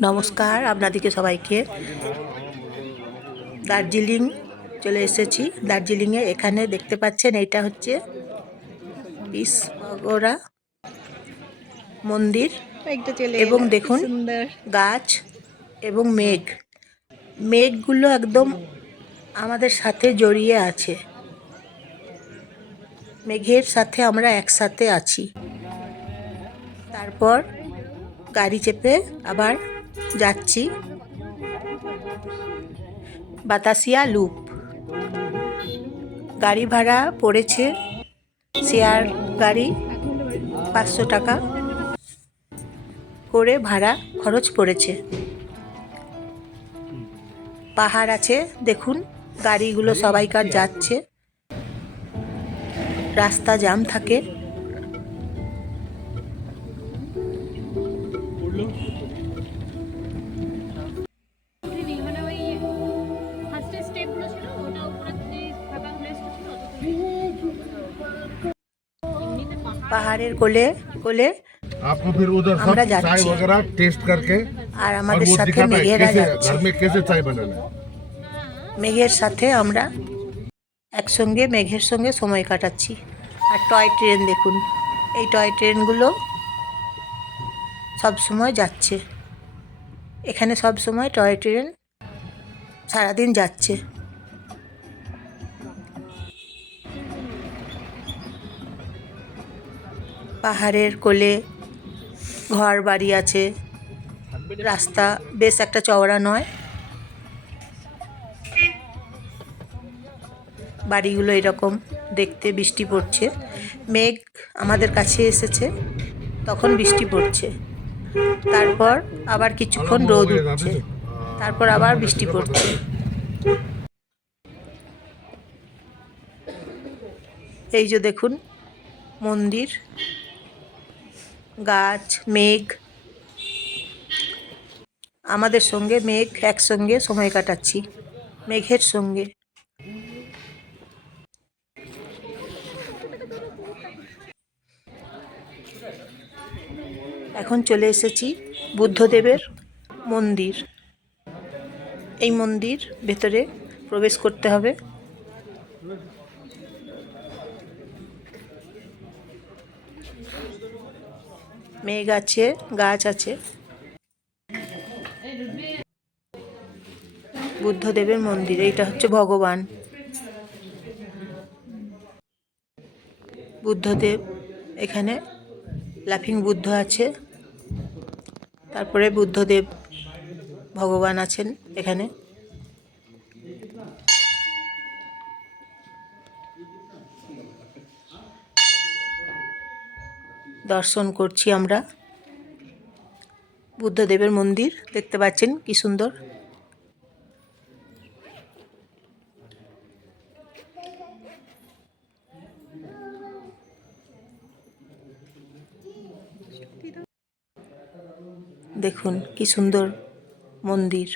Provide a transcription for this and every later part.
নমস্কার আপনাদেরকে সবাইকে। দার্জিলিং চলে এসেছি। দার্জিলিংয়ে এখানে দেখতে পাচ্ছেন এইটা হচ্ছে পিস পগোড়া মন্দির। এবং দেখুন গাছ এবং মেঘ। মেঘগুলো একদম আমাদের সাথে জড়িয়ে আছে। মেঘের সাথে আমরা একসাথে আছি। তারপর গাড়ি চেপে আবার যাচ্ছি। বাতাসিয়া লুপ। গাড়ি ভাড়া পড়েছে। শেয়ার গাড়ি পাঁচশো টাকা করে ভাড়া খরচ পড়েছে। পাহাড় আছে, দেখুন। গাড়িগুলো সবাইকার যাচ্ছে। রাস্তা জাম থাকে। পাহাড়ের কোলে কোলে आपको फिर उधर सब আমরা चाय যাচ্ছি। वगैरह टेस्ट करके আর और আমাদের वो সাথে दिखाता है মেঘেরা कैसे যাচ্ছে घर में कैसे चाय बनाना है মেঘের সাথে আমরা একসঙ্গে মেঘের সঙ্গে সময় কাটাচ্ছি আর টয় ট্রেন দেখুন এই টয় ট্রেনগুলো সব সময় যাচ্ছে এখানে সব সময় টয় ট্রেন সারাদিন যাচ্ছে পাহাড়ের কোলে ঘর বাড়ি আছে। রাস্তা বেশ একটা চওড়া নয়। বাড়িগুলো এরকম দেখতে বৃষ্টি পড়ছে। মেঘ আমাদের কাছে এসেছে, তখন বৃষ্টি পড়ছে। তারপর আবার কিছুক্ষণ রোদ উঠছে, তারপর আবার বৃষ্টি পড়ছে। এই যে দেখুন, মন্দির। গাছ, মেঘ। আমাদের সঙ্গে মেঘ একসঙ্গে সময় কাটাচ্ছি। মেঘের সঙ্গে। এখন চলে এসেছি বুদ্ধদেবের মন্দির। এই মন্দির ভেতরে প্রবেশ করতে হবে। মেঘ আছে, গাছ আছে। বুদ্ধদেবের মন্দির, এইটা হচ্ছে ভগবান। বুদ্ধদেব এখানে লাফিং বুদ্ধ আছে। তারপরে বুদ্ধদেব ভগবান আছেন এখানে। দর্শন করছি আমরা। বুদ্ধদেবের মন্দির দেখতে পাচ্ছেন কি সুন্দর। দেখুন কি সুন্দর মন্দির।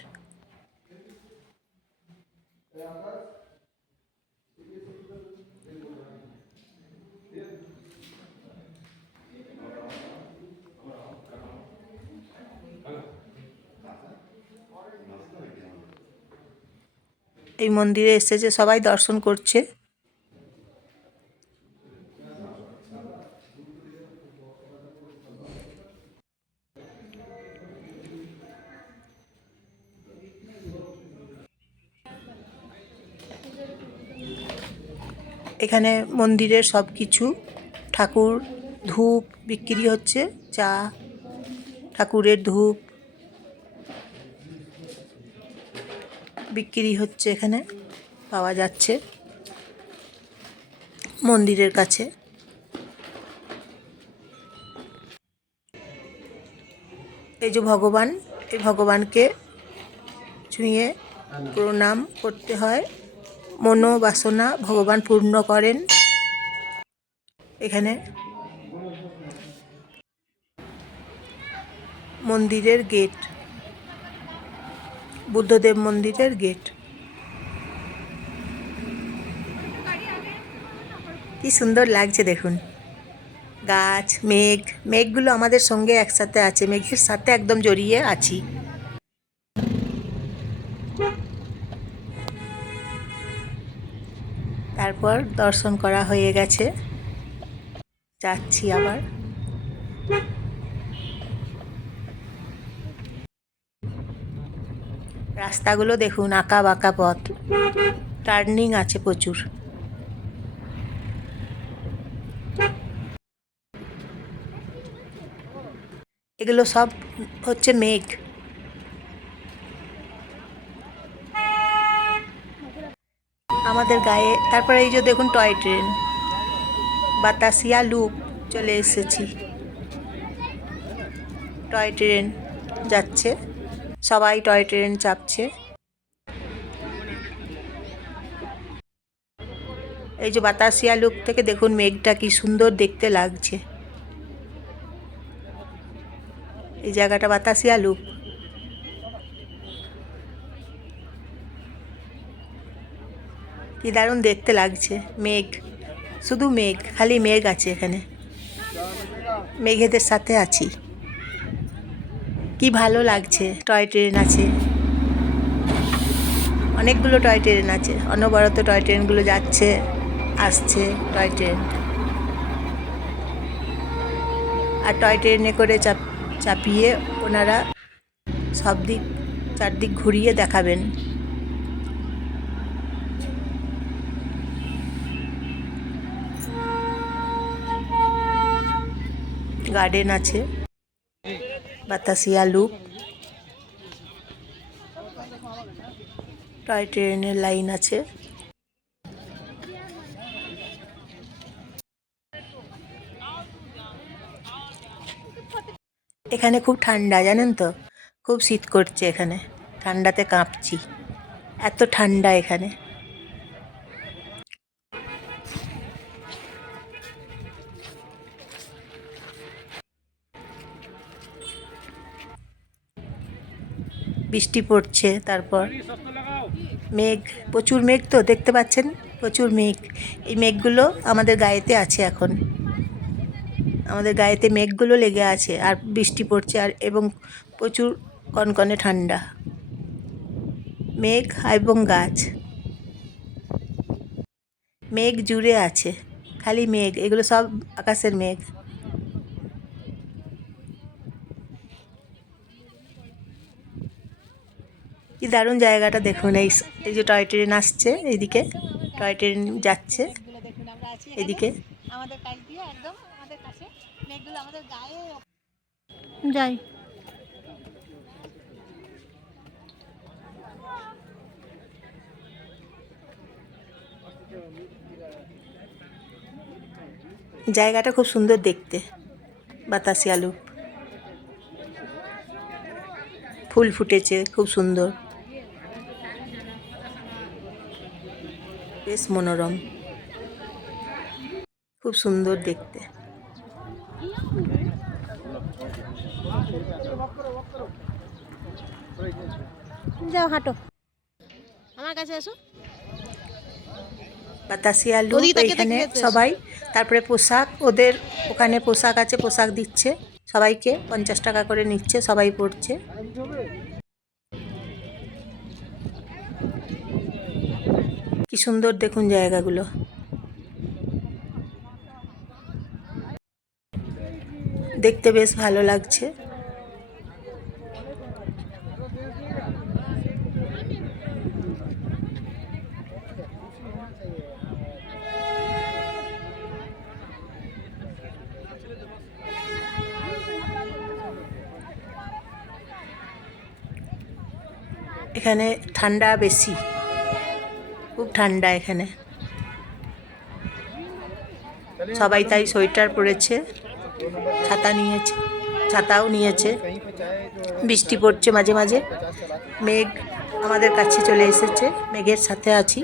এই মন্দিরে এসেছে সবাই দর্শন করছে। এখানে মন্দিরের সব কিছু ঠাকুর ধূপ বিক্রি হচ্ছে, চা, ঠাকুরের ধূপ বিক্রি হচ্ছে এখানে, পাওয়া যাচ্ছে মন্দিরের কাছে। এই যে ভগবান, এই ভগবানকে ছুঁয়ে প্রণাম করতে হয়। মনোবাসনা ভগবান পূর্ণ করেন। এখানে মন্দিরের গেট। বুদ্ধদেব মন্দিরের গেট। কি সুন্দর লাগছে দেখুন। গাছ, মেঘ, মেঘগুলো আমাদের সঙ্গে একসাথে আছে। মেঘের সাথে একদম জড়িয়ে আছি। তারপর দর্শন করা হয়ে গেছে। যাচ্ছি আবার। রাস্তাগুলো দেখুন, আঁকা বাঁকা পথ। টার্নিং আছে প্রচুর। এগুলো সব হচ্ছে মেঘ। আমাদের গায়ে, তারপরে এই যে দেখুন টয় ট্রেন। বাতাসিয়া লুপ চলে এসেছি। টয় ট্রেন যাচ্ছে। সবাই টয় ট্রেন চাপছে। এই যে বাতাসিয়া লুক থেকে দেখুন মেঘটা কি সুন্দর দেখতে লাগছে। এই জায়গাটা বাতাসিয়া লুক কি দারুণ দেখতে লাগছে, মেঘ। শুধু মেঘ, খালি মেঘ আছে এখানে। মেঘেদের সাথে আছি। কি ভালো লাগছে? টয় ট্রেন আছে। অনেকগুলো টয় ট্রেন আছে। অনবরত টয় ট্রেনগুলো যাচ্ছে, আসছে টয় ট্রেন। আর টয় ট্রেনে করে চাপ, চাপিয়ে ওনারা সব দিক, চারদিক ঘুরিয়ে দেখাবেন। গার্ডেন আছে। বাতাসিয়া লুপ টয় ট্রেনের লাইন আছে। এখানে খুব ঠান্ডা, জানেন তো? খুব শীত করছে এখানে। ঠান্ডাতে কাঁপছি। এত ঠান্ডা এখানে। বৃষ্টি পড়ছে, তারপর মেঘ, প্রচুর মেঘ তো, দেখতে পাচ্ছেন? প্রচুর মেঘ। এই মেঘগুলো আমাদের গায়েতে আছে এখন। আমাদের গায়েতে মেঘগুলো লেগে আছে, আর বৃষ্টি পড়ছে, আর এবং প্রচুর কনকনে ঠান্ডা। মেঘ এবং গাছ। মেঘ জুড়ে আছে, খালি মেঘ, এগুলো সব আকাশের মেঘ। দারুণ জায়গাটা দেখুন এই এই যে টয় ট্রেন আসছে এইদিকে টয় ট্রেন যাচ্ছে এদিকে। আমাদের কাছ দিয়ে একদম আমাদের কাছে মেঘগুলো আমাদের গায়ে যাই। জায়গাটা খুব সুন্দর দেখতে বাতাসি আলু। ফুল ফুটেছে খুব সুন্দর। বেশ মনোরম। খুব সুন্দর দেখতে। যাও হাঁটো। আমার কাছে এসো বাতাসি আলু এখানে সবাই তারপরে পোশাক। ওদের ওখানে পোশাক আছে পোশাক দিচ্ছে সবাইকে। পঞ্চাশ টাকা করে নিচ্ছে সবাই পড়ছে কি সুন্দর দেখুন জায়গাগুলো। দেখতে বেশ ভালো লাগছে। এখানে ঠান্ডা বেশি। ঠান্ডা এখানে। সবাই তাই সোয়েটার পরেছে, ছাতা নিয়েছে, ছাতাও নিয়েছে। বৃষ্টি পড়ছে মাঝে মাঝে। মেঘ আমাদের কাছে চলে এসেছে, মেঘের সাথে আছি।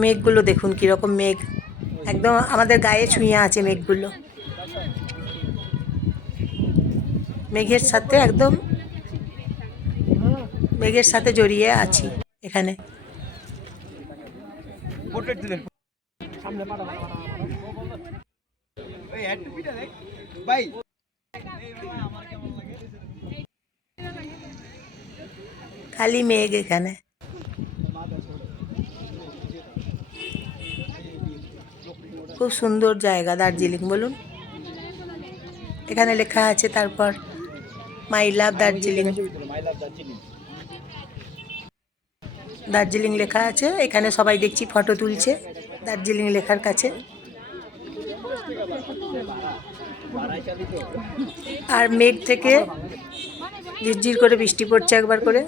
মেঘগুলো দেখুন কীরকম মেঘ। একদম আমাদের গায়ে ছুঁয়ে আছে মেঘগুলো। মেঘের সাথে একদম মেঘের সাথে জড়িয়ে আছি এখানে। খালি মেঘ এখানে। খুব সুন্দর জায়গা দার্জিলিং, বলুন। এখানে লেখা আছে তারপর মাই লাভ দার্জিলিং দার্জিলিং লেখা আছে, এখানে সবাই দেখছি ফটো তুলছে দার্জিলিং লেখার কাছে। আর মেঘ থেকে ঝিরঝির করে বৃষ্টি পড়ছে একবার করে।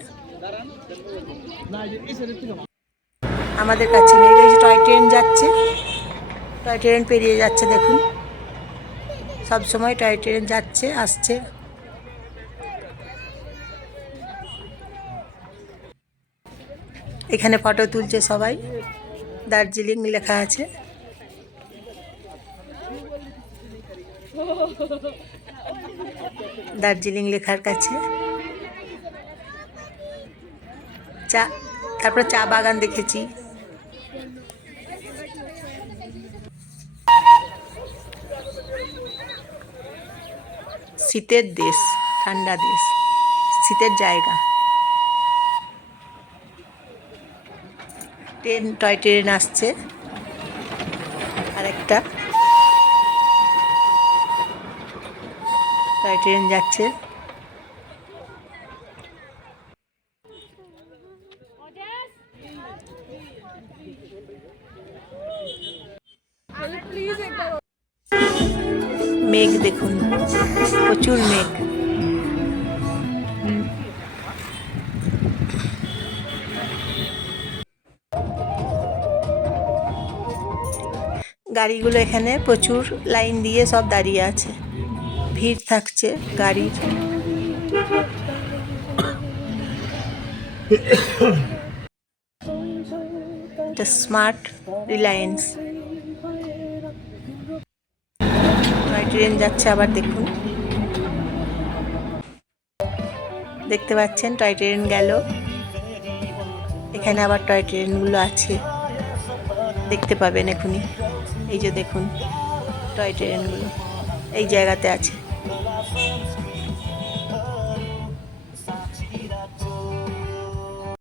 আমাদের কাছে মেঘ এই যে টয় ট্রেন যাচ্ছে। টয় ট্রেন পেরিয়ে যাচ্ছে, দেখুন। সব সময় টয় ট্রেন যাচ্ছে, আসছে। এখানে ফটো তুলছে সবাই। দার্জিলিং লেখা আছে। দার্জিলিং লেখার কাছে। চা, তারপরে চা বাগান দেখেছি। শীতের দেশ, ঠান্ডা দেশ, শীতের জায়গা। ট্রেন, টয় ট্রেন আসছে। আরেকটা। টয় ট্রেন যাচ্ছে। গাড়িগুলো এখানে প্রচুর লাইন দিয়ে সব দাঁড়িয়ে আছে। ভিড় থাকছে গাড়ির। স্মার্ট রিলায়েন্স। ট্রেন যাচ্ছে আবার দেখুন। দেখতে পাচ্ছেন টয় ট্রেন গেল। এখানে আবার টয় ট্রেনগুলো আছে। দেখতে পাবেন এখনই। এই যে দেখুন টয় ট্রেনগুলো এই জায়গাতে আছে।